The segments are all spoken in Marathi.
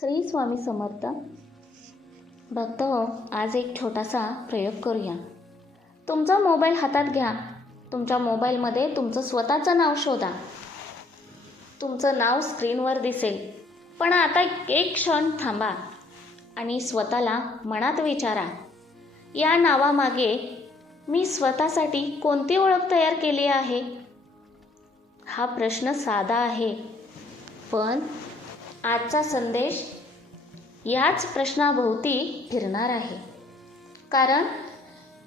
श्री स्वामी समर्थ. भक्त हो, आज एक छोटासा प्रयोग करूया. तुमचा मोबाईल हातात घ्या. तुमच्या मोबाईलमध्ये तुमचं स्वतःचं नाव शोधा. तुमचं नाव स्क्रीनवर दिसेल. पण आता एक क्षण थांबा आणि स्वतःला मनात विचारा, या नावामागे मी स्वतःसाठी कोणती ओळख तयार केली आहे? हा प्रश्न साधा आहे, पण आजचा संदेश याच प्रश्नाभोवती फिरणार आहे. कारण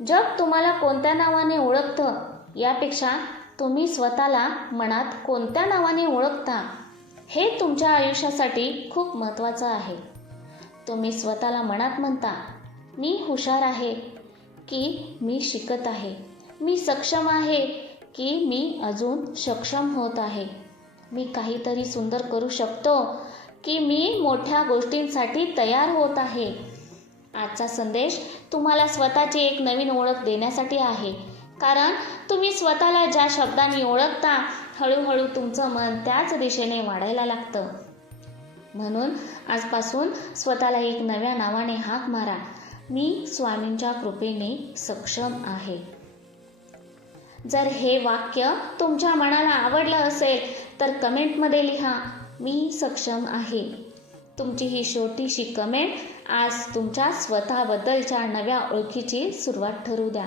जग तुम्हाला कोणत्या नावाने ओळखतं यापेक्षा तुम्ही स्वतःला मनात कोणत्या नावाने ओळखता हे तुमच्या आयुष्यासाठी खूप महत्त्वाचं आहे. तुम्ही स्वतःला मनात म्हणता, मी हुशार आहे की मी शिकत आहे, मी सक्षम आहे की मी अजून सक्षम होत आहे, मी काहीतरी सुंदर करू शकतो की मी मोठ्या गोष्टींसाठी तयार होत आहे. आजचा संदेश तुम्हाला स्वतःची एक नवीन ओळख देण्यासाठी आहे. कारण तुम्ही स्वतःला ज्या शब्दांनी ओळखता, हळूहळू तुमचं मन त्याच दिशेने वाढायला लागतं. म्हणून आजपासून स्वतःला एक नव्या नावाने हाक मारा, मी स्वामींच्या कृपेने सक्षम आहे. जर हे वाक्य तुमच्या मनाला आवडलं असेल तर कमेंटमध्ये लिहा, मी सक्षम आहे. तुमची ही छोटीशी कमेंट आज तुमच्या स्वतःबद्दलच्या नव्या ओळखीची सुरुवात ठरू द्या.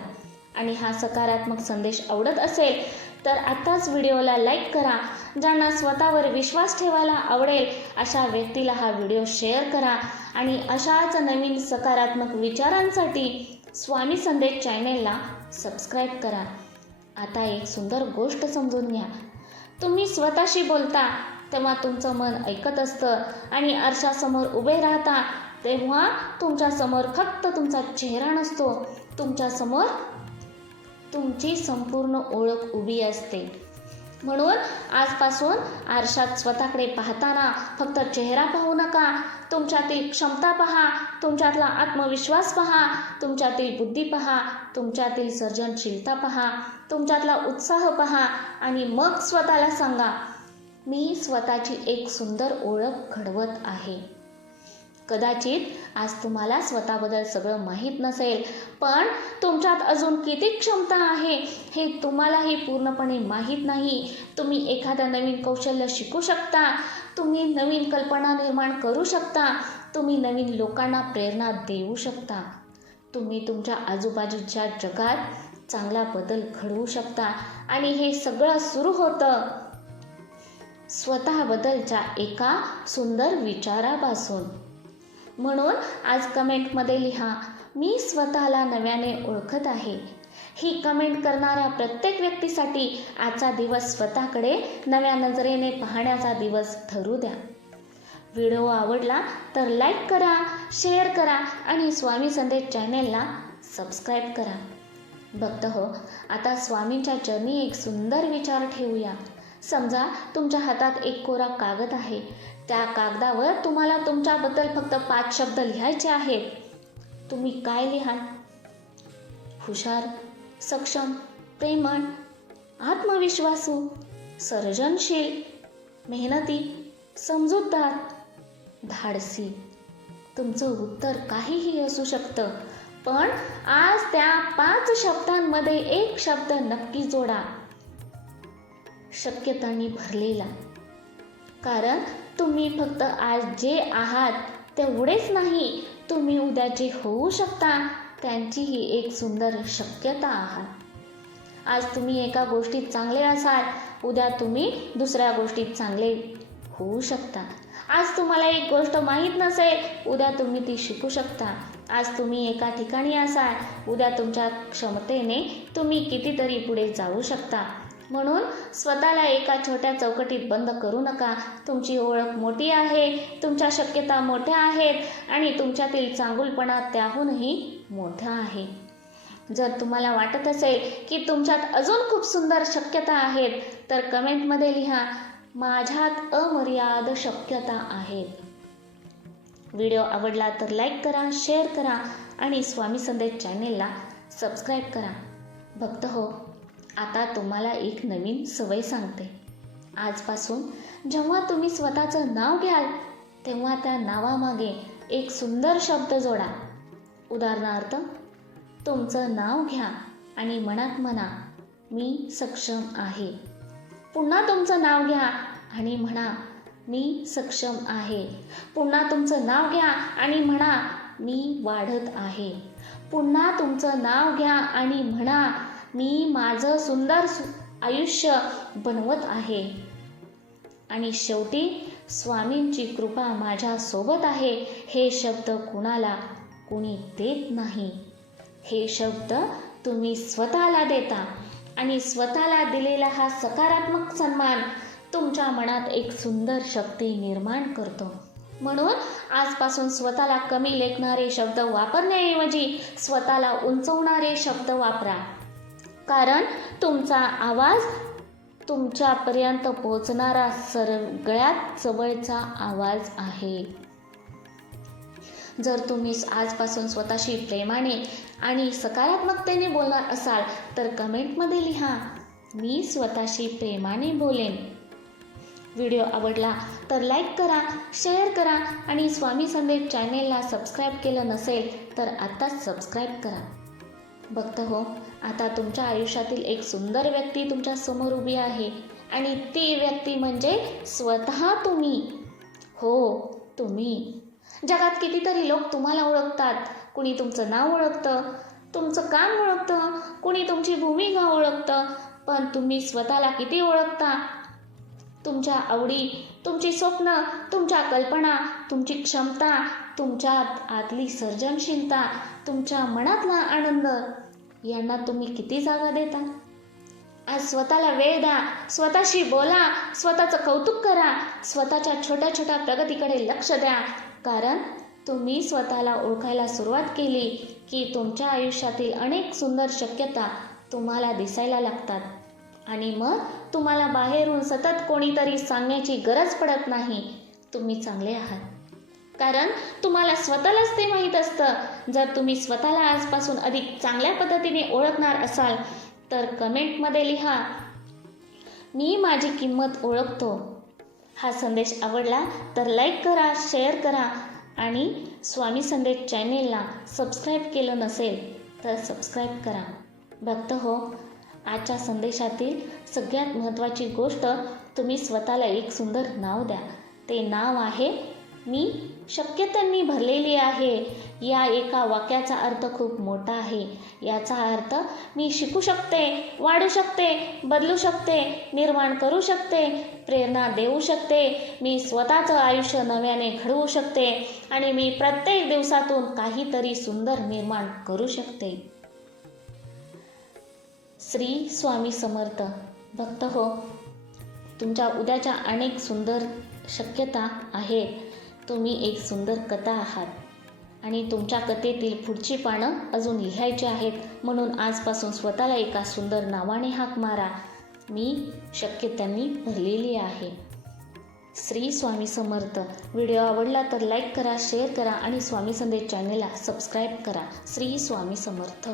आणि हा सकारात्मक संदेश आवडत असेल तर आताच व्हिडिओला लाईक करा. ज्यांना स्वतःवर विश्वास ठेवायला आवडेल अशा व्यक्तीला हा व्हिडिओ शेअर करा. आणि अशाच नवीन सकारात्मक विचारांसाठी स्वामी संदेश चॅनेलला सबस्क्राईब करा. आता एक सुंदर गोष्ट समजून घ्या. तुम्ही स्वतःशी बोलता तेव्हा तुमचं मन ऐकत असतं आणि आरशासमोर उभे राहता तेव्हा तुमच्यासमोर फक्त तुमचा चेहरा नसतो, तुमच्यासमोर तुमची संपूर्ण ओळख उभी असते. म्हणून आजपासून आरशात स्वतःकडे पाहताना फक्त चेहरा पाहू नका, तुमच्यातील क्षमता पहा, तुमच्यातला आत्मविश्वास पहा, तुमच्यातील बुद्धी पहा, तुमच्यातील सर्जनशीलता पहा, तुमच्यातला उत्साह पहा आणि मग स्वतःला सांगा, मी स्वतःची एक सुंदर ओळख घडवत आहे. कदाचित आज तुम्हाला स्वतःबद्दल सगळं माहीत नसेल, पण तुमच्यात अजून किती क्षमता आहे हे तुम्हालाही पूर्णपणे माहीत नाही. तुम्ही एखादं नवीन कौशल्य शिकू शकता, तुम्ही नवीन कल्पना निर्माण करू शकता, तुम्ही नवीन लोकांना प्रेरणा देऊ शकता, तुम्ही तुमच्या आजूबाजूच्या जगात चांगला बदल घडवू शकता. आणि हे सगळं सुरू होतं स्वतःबद्दलच्या एका सुंदर विचारापासून. म्हणून आज कमेंटमध्ये लिहा, मी स्वतःला नव्याने ओळखत आहे. ही कमेंट करणाऱ्या प्रत्येक व्यक्तीसाठी आजचा दिवस स्वतःकडे नव्या नजरेने पाहण्याचा दिवस ठरू द्या. व्हिडिओ आवडला तर लाईक करा, शेअर करा आणि स्वामी संदेश चॅनेलला सबस्क्राईब करा. भक्त हो, आता स्वामींच्या चरणी एक सुंदर विचार ठेवूया. समजा तुमच्या हातात एक कोरा कागद आहे. त्या कागदावर तुम्हाला तुमच्याबद्दल फक्त 5 शब्द लिहायचे आहेत. तुम्ही काय लिहाल? हुशार, सक्षम, प्रेमळ, आत्मविश्वासू, सर्जनशील, मेहनती, समजूतदार, धाडसी. तुमचं उत्तर काहीही असू शकतं, पण आज त्या 5 शब्दांमध्ये एक शब्द नक्की जोडा, शक्यतांनी भरलेला. कारण तुम्ही फक्त आज जे आहात तेवढेच नाही, तुम्ही उद्या जे होऊ शकता त्यांचीही एक सुंदर शक्यता आहात. आज तुम्ही एका गोष्टीत चांगले असाल, उद्या तुम्ही दुसऱ्या गोष्टीत चांगले होऊ शकता. आज तुम्हाला एक गोष्ट माहीत नसेल, उद्या तुम्ही ती शिकू शकता. आज तुम्ही एका ठिकाणी असाल, उद्या तुमच्या क्षमतेने तुम्ही कितीतरी पुढे जाऊ शकता. म्हणून स्वतःला एका छोट्या चौकटीत बंद करू नका. तुमची ओळख मोठी आहे, तुमच्या शक्यता मोठ्या आहेत आणि तुमच्यातील चांगुलपणा त्याहूनही मोठा आहे. जर तुम्हाला वाटत असेल की तुमच्यात अजून खूप सुंदर शक्यता आहेत तर कमेंटमध्ये लिहा, माझ्यात अमर्याद शक्यता आहेत. व्हिडिओ आवडला तर लाईक करा, शेअर करा आणि स्वामी संदेश चॅनेलला सबस्क्राईब करा. भक्त हो, आता तुम्हाला एक नवीन सवय सांगते. आजपासून जेव्हा तुम्ही स्वतःचं नाव घ्याल तेव्हा त्या नावामागे एक सुंदर शब्द जोडा. उदाहरणार्थ, तुमचं नाव घ्या आणि मनात म्हणा, मी सक्षम आहे. पुन्हा तुमचं नाव घ्या आणि म्हणा, मी सक्षम आहे. पुन्हा तुमचं नाव घ्या आणि म्हणा, मी वाढत आहे. पुन्हा तुमचं नाव घ्या आणि म्हणा, मी माझं सुंदर आयुष्य बनवत आहे. आणि शेवटी स्वामींची कृपा माझ्यासोबत आहे हे शब्द कुणी देत नाही. हे शब्द तुम्ही स्वतःला देता आणि स्वतःला दिलेला हा सकारात्मक सन्मान तुमच्या मनात एक सुंदर शक्ती निर्माण करतो. म्हणून आजपासून स्वतःला कमी लेखणारे शब्द वापरण्याऐवजी स्वतःला उंचवणारे शब्द वापरा. कारण तुमचा आवाज तुमच्यापर्यंत पोहोचणारा सगळ्यात जवळचा आवाज आहे. जर तुम्ही आजपासून स्वतःशी प्रेमाने आणि सकारात्मकतेने बोलणार असाल तर कमेंटमध्ये लिहा, मी स्वतःशी प्रेमाने बोलेन. व्हिडिओ आवडला तर लाईक करा, शेअर करा आणि स्वामी संदेश चॅनेलला सबस्क्राईब केलं नसेल तर आत्ताच सबस्क्राईब करा. भक्त हो, आता तुमच्या आयुष्यातील एक सुंदर व्यक्ती तुमच्या समोर उभी आहे आणि ती व्यक्ती म्हणजे स्वतः तुम्ही. हो, तुम्ही. जगात कितीतरी लोक तुम्हाला ओळखतात. कुणी तुमचं नाव ओळखतं, तुमचं काम ओळखतं, कुणी तुमची भूमिका ओळखतं, पण तुम्ही स्वतःला किती ओळखता? तुमच्या आवडी, तुमची स्वप्न, तुमच्या कल्पना, तुमची क्षमता, तुमच्यात आतली सर्जनशीलता, तुमच्या मनातला आनंद यांना तुम्ही किती जागा देता? आज स्वतःला वेळ द्या, स्वतःशी बोला, स्वतःचं कौतुक करा, स्वतःच्या छोट्या छोट्या प्रगतीकडे लक्ष द्या. कारण तुम्ही स्वतःला ओळखायला सुरुवात केली की तुमच्या आयुष्यातील अनेक सुंदर शक्यता तुम्हाला दिसायला लागतात आणि मग तुम्हाला बाहेरून सतत कोणीतरी सांगण्याची गरज पडत नाही, तुम्ही चांगले आहात. कारण तुम्हाला स्वतःलाच ते माहीत असतं. जर तुम्ही स्वतःला आजपासून अधिक चांगल्या पद्धतीने ओळखणार असाल तर कमेंटमध्ये लिहा, मी माझी किंमत ओळखतो. हा संदेश आवडला तर लाईक करा, शेअर करा आणि स्वामी संदेश चॅनेलला सबस्क्राईब केलं नसेल तर सबस्क्राईब करा. भक्त हो, आजच्या संदेशातील सगळ्यात महत्त्वाची गोष्ट, तुम्ही स्वतःला एक सुंदर नाव द्या. ते नाव आहे, मी शक्यतांनी भरलेली आहे. या एका वाक्याचा अर्थ खूप मोठा आहे. याचा अर्थ मी शिकू शकते, वाढू शकते, बदलू शकते, निर्माण करू शकते, प्रेरणा देऊ शकते, मी स्वतःचं आयुष्य नव्याने घडवू शकते आणि मी प्रत्येक दिवसातून काहीतरी सुंदर निर्माण करू शकते. श्री स्वामी समर्थ. भक्त हो, तुमच्या उद्याच्या अनेक सुंदर शक्यता आहेत. तुम्ही एक सुंदर कथा आहात आणि तुमच्या कथेतील पुढची पानं अजून लिहायची आहेत. म्हणून आजपासून स्वतःला एका सुंदर नावाने हाक मारा, मी शक्यतांनी भरलेली आहे. श्री स्वामी समर्थ. व्हिडिओ आवडला तर लाईक करा, शेअर करा आणि स्वामी संदेश चॅनेलला सबस्क्राईब करा. श्री स्वामी समर्थ.